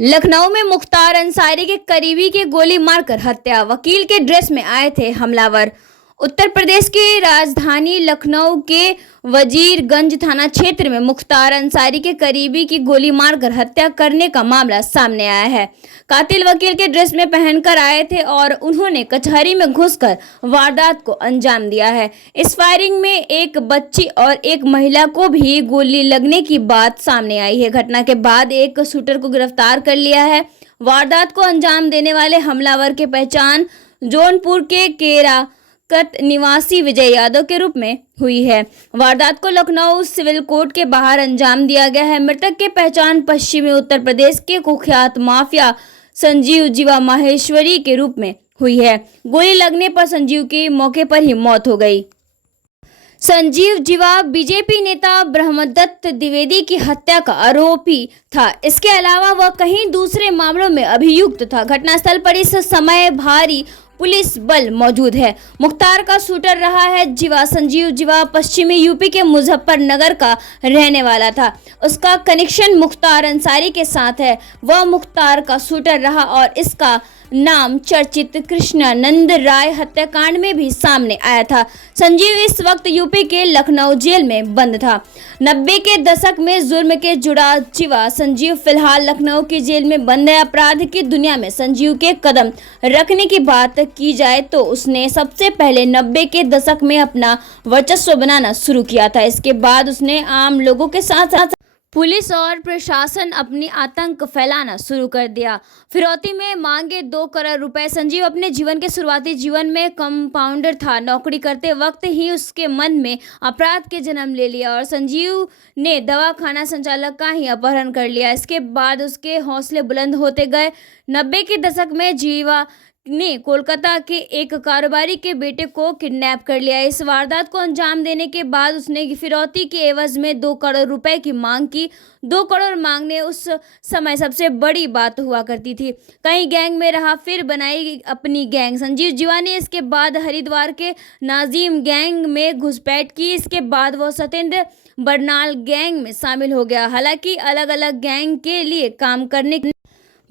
लखनऊ में मुख्तार अंसारी के करीबी की गोली मारकर हत्या। वकील के ड्रेस में आए थे हमलावर। उत्तर प्रदेश की राजधानी लखनऊ के वजीरगंज थाना क्षेत्र में मुख्तार अंसारी के करीबी की गोली मारकर हत्या करने का मामला सामने आया है। कातिल वकील के ड्रेस में पहनकर आए थे और उन्होंने कचहरी में घुसकर वारदात को अंजाम दिया है। इस फायरिंग में एक बच्ची और एक महिला को भी गोली लगने की बात सामने आई है। घटना के बाद एक शूटर को गिरफ्तार कर लिया है। वारदात को अंजाम देने वाले हमलावर की पहचान जौनपुर के केरा कट निवासी विजय यादव के रूप में हुई है। वारदात को लखनऊ सिविल कोर्ट के बाहर अंजाम दिया गया है। मृतक की पहचान पश्चिमी उत्तर प्रदेश के कुख्यात माफिया संजीव जीवा माहेश्वरी के रूप में हुई है। गोली लगने पर संजीव की मौके पर ही मौत हो गई। संजीव जीवा बीजेपी नेता ब्रह्मदत्त द्विवेदी की हत्या का आरोपी था। इसके अलावा वह कई दूसरे मामलों में अभियुक्त था। घटनास्थल पर इस समय भारी पुलिस बल मौजूद है। मुख्तार का शूटर रहा है जीवा। संजीव जीवा पश्चिमी यूपी के मुजफ्फरनगर का रहने वाला था। उसका कनेक्शन मुख्तार अंसारी के साथ है। वह मुख्तार का शूटर रहा और इसका नाम चर्चित कृष्णानंद राय हत्याकांड में भी सामने आया था। संजीव इस वक्त यूपी के लखनऊ जेल में बंद था। 90 के दशक में जुर्म के जुड़ा जीवा संजीव फिलहाल लखनऊ की जेल में बंद है। अपराध की दुनिया में संजीव के कदम रखने की बात की जाए तो उसने सबसे पहले 90 के दशक में अपना वर्चस्व बनाना शुरू किया था। इसके बाद उसने आम लोगों के साथ साथ पुलिस और प्रशासन अपनी आतंक फैलाना शुरू कर दिया। फिरौती में मांगे 2 करोड़ रुपए। संजीव अपने जीवन के शुरुआती जीवन में कंपाउंडर था। नौकरी करते वक्त ही उसके मन में अपराध के जन्म ले लिया और संजीव ने दवाखाना संचालक का ही अपहरण कर लिया। इसके बाद उसके हौसले बुलंद होते गए। 90 के दशक में जीवा ने कोलकाता के एक कारोबारी के बेटे को किडनैप कर लिया। इस वारदात को अंजाम देने के बाद उसने फिरौती के एवज में 2 करोड़ रुपए की मांग की। 2 करोड़ मांगने उस समय सबसे बड़ी बात हुआ करती थी। कई गैंग में रहा, फिर बनाई अपनी गैंग। संजीव जीवा ने इसके बाद हरिद्वार के नाजिम गैंग में घुसपैठ की। इसके बाद वह सत्येंद्र बरनाल गैंग में शामिल हो गया। हालांकि अलग अलग गैंग के लिए काम करने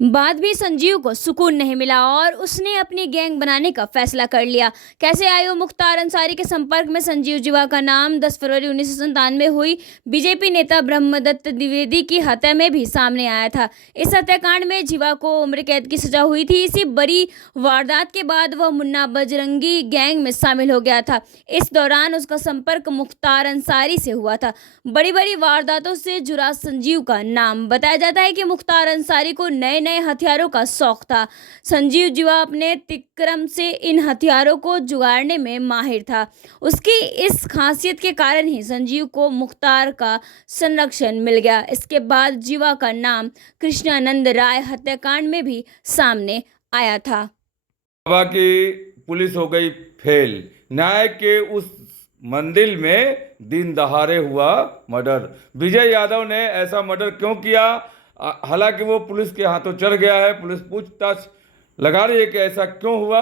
बाद भी संजीव को सुकून नहीं मिला और उसने अपनी गैंग बनाने का फैसला कर लिया। कैसे आए मुख्तार अंसारी के संपर्क में? संजीव जीवा का नाम 10 फरवरी 1997 हुई बीजेपी नेता ब्रह्मदत्त द्विवेदी की हत्या में भी सामने आया था। इस हत्याकांड में जीवा को उम्र कैद की सजा हुई थी। इसी बड़ी वारदात के बाद वह मुन्ना बजरंगी गैंग में शामिल हो गया था। इस दौरान उसका संपर्क मुख्तार अंसारी से हुआ था। बड़ी बड़ी वारदातों से जुड़ा संजीव का नाम बताया जाता है कि मुख्तार अंसारी को नए नए हथियारों का शौक था। संजीव जीवा अपने तिक्रम से इन हथियारों को जुगाड़ने में माहिर था। उसकी इस खासियत के कारण ही संजीव को मुख्तार का संरक्षण मिल गया। इसके बाद जीवा का नाम कृष्णानंद राय हत्याकांड में भी सामने आया था। की पुलिस हो गई फेल। न्याय के उस मंदिर में दिन दहाड़े हुआ मर्डर। विजय यादव ने ऐसा मर्डर क्यों किया? हालांकि वो पुलिस के हाथों चढ़ गया है। पुलिस पूछताछ लगा रही है कि ऐसा क्यों हुआ।